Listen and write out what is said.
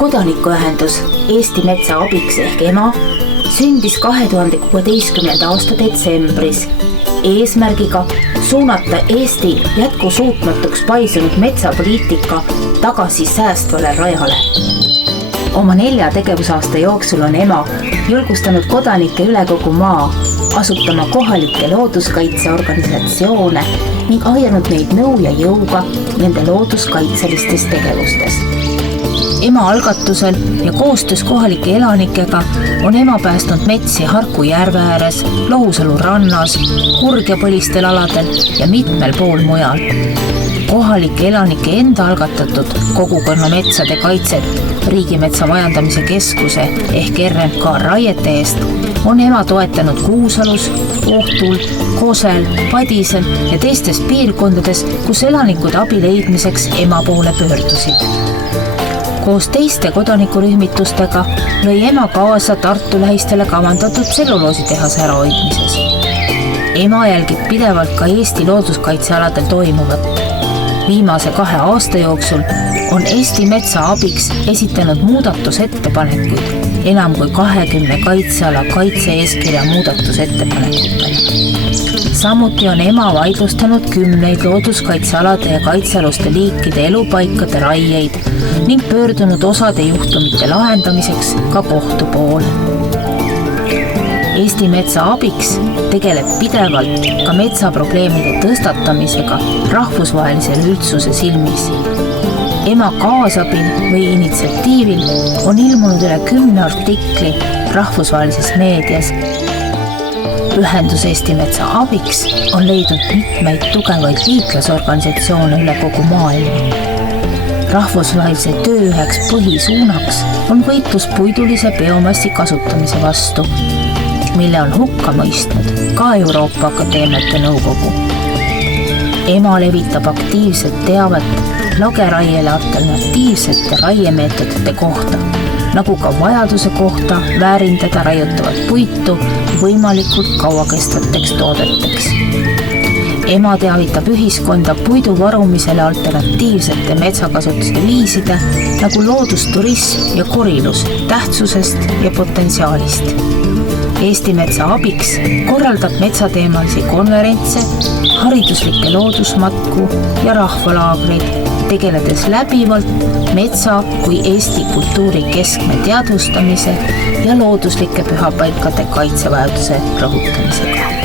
Kodanikuühendus Eesti Metsa Abiks ehk EMA sündis 2016. aasta detsembris eesmärgiga suunata Eesti jätkusuutmatuks paisunud metsapoliitika tagasi säästvale rajale. Oma 4 tegevusaasta jooksul on EMA julgustanud kodanikke üle kogu maa asutama kohalikke looduskaitseorganisatsioone ning aidanud neid nõu ja jõuga nende looduskaitselistes tegevustes. EMA algatusel ja koostöös kohalike elanikega on EMA päästnud metsi Harku järve ääres, Lohusalu rannas, Kurgjapõlistel aladel ja mitmel pool mujal. Kohalike elanike enda algatatud kogukonna metsade kaitset Riigimetsa Majandamise Keskuse ehk RMK raiete eest on EMA toetanud Kuusalus, Ohtul, Kosel, Padisel ja teistes piirkondades, kus elanikud abi leidmiseks EMA poole pöördusid. Koos teiste kodanikurühmitustega lõi EMA kaasa Tartu lähistele kavandatud tselluloositehase ärahoidmises. EMA jälgib pidevalt ka Eesti looduskaitsealadel toimuvat. Viimase 2 aasta jooksul on Eesti Metsa Abiks esitanud muudatusettepanekuid enam kui 20 kaitseala kaitse-eeskirja muudatusettepanekutele. Samuti on EMA vaidlustanud 10 looduskaitsealade ja kaitsealuste liikide elupaikade raieid ning pöördunud osade juhtumite lahendamiseks ka kohtu poole. Eesti Metsa Abiks tegeleb pidevalt ka metsaprobleemide tõstatamisega rahvusvahelisel üldsuse silmis. EMA kaasabil või initsiatiivil on ilmunud üle 10 artikli rahvusvahelises meedias. Ühendus Eesti Metsa Abiks on leidnud mitmeid tugevaid liitlasorganisatsioone üle kogu maailma. Rahvusvahelise töö üheks põhisuunaks on võitlus puidulise biomassi kasutamise vastu, mille on hukka mõistnud ka Euroopa Akadeemiate Nõukogu. EMA levitab aktiivset teavet lageraiele alternatiivsete raiemeetodite kohta, nagu ka vajaduse kohta väärindada raiutavat puitu võimalikult kauakestvateks toodeteks. EMA teavitab ühiskonda puidu varumisele alternatiivsete metsakasutuste viiside nagu loodusturism ja korilus tähtsusest ja potentsiaalist. Eesti Metsa Abiks korraldab metsateemalisi konverentse, hariduslikke loodusmatku ja rahvalaagreid, tegeledes läbivalt metsa kui Eesti kultuuri keskme teadvustamise ja looduslike pühapaikade kaitsevajaduse rõhutamisega.